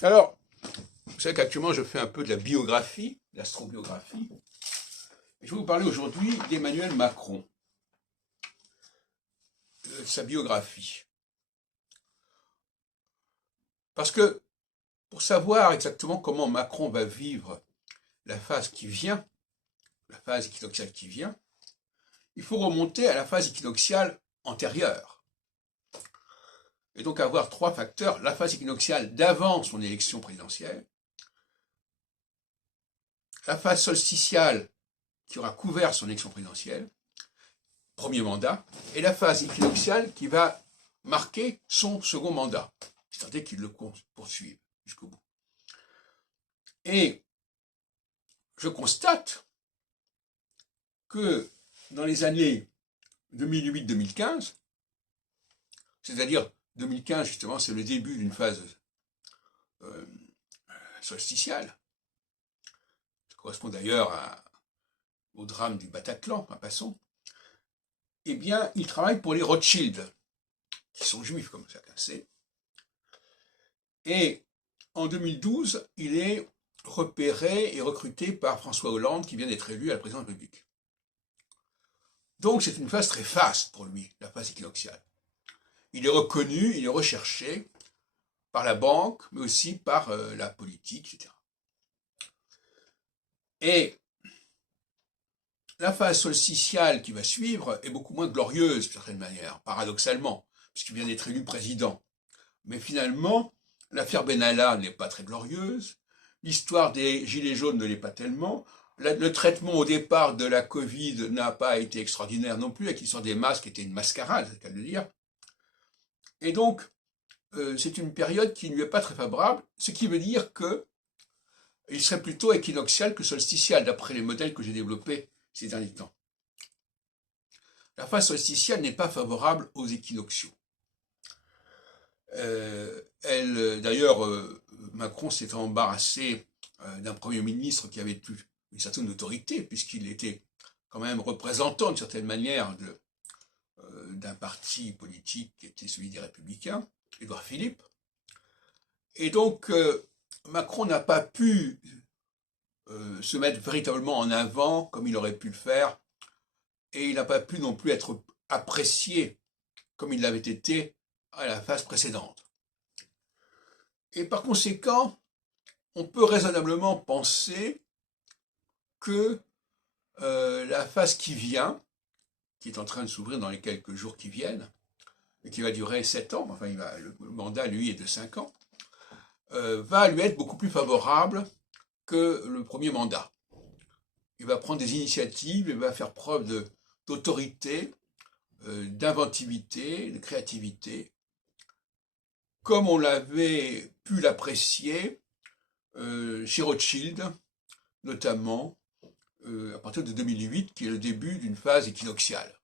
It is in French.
Alors, vous savez qu'actuellement je fais un peu de la biographie, de l'astrobiographie. Et je vais vous parler aujourd'hui d'Emmanuel Macron, de sa biographie. Parce que pour savoir exactement comment Macron va vivre la phase qui vient, la phase équinoxiale qui vient, il faut remonter à la phase équinoxiale antérieure. Et donc avoir trois facteurs: la phase équinoxiale d'avant son élection présidentielle, la phase solsticiale qui aura couvert son élection présidentielle, premier mandat, et la phase équinoxiale qui va marquer son second mandat, c'est-à-dire qu'il le poursuive jusqu'au bout. Et je constate que dans les années 2008-2015, c'est-à-dire 2015 justement, c'est le début d'une phase solsticiale, ça correspond d'ailleurs au drame du Bataclan, passons, eh bien, il travaille pour les Rothschild, qui sont juifs, comme chacun sait. Et en 2012, il est repéré et recruté par François Hollande, qui vient d'être élu à la présidence de la République. Donc c'est une phase très faste pour lui, la phase équinoxiale. Il est reconnu, il est recherché par la banque, mais aussi par la politique, etc. Et la phase solsticiale qui va suivre est beaucoup moins glorieuse, d'une certaine manière, paradoxalement, puisqu'il vient d'être élu président. Mais finalement, l'affaire Benalla n'est pas très glorieuse, l'histoire des gilets jaunes ne l'est pas tellement, le traitement au départ de la Covid n'a pas été extraordinaire non plus, avec l'histoire des masques était une mascarade, c'est le cas de le dire. Et donc, c'est une période qui ne lui est pas très favorable, ce qui veut dire qu'il serait plutôt équinoxial que solsticial, d'après les modèles que j'ai développés ces derniers temps. La phase solsticiale n'est pas favorable aux équinoxiaux. D'ailleurs, Macron s'est embarrassé d'un Premier ministre qui avait une certaine autorité, puisqu'il était quand même représentant, d'une certaine manière, d'un parti politique qui était celui des Républicains, Édouard Philippe. Et donc, Macron n'a pas pu se mettre véritablement en avant comme il aurait pu le faire, et il n'a pas pu non plus être apprécié comme il l'avait été à la phase précédente. Et par conséquent, on peut raisonnablement penser que la phase qui vient, qui est en train de s'ouvrir dans les quelques jours qui viennent, et qui va durer 7 ans, enfin le mandat lui est de 5 ans, va lui être beaucoup plus favorable que le premier mandat. Il va prendre des initiatives, il va faire preuve d'autorité, d'inventivité, de créativité, comme on l'avait pu l'apprécier chez Rothschild, notamment à partir de 2008, qui est le début d'une phase équinoxiale.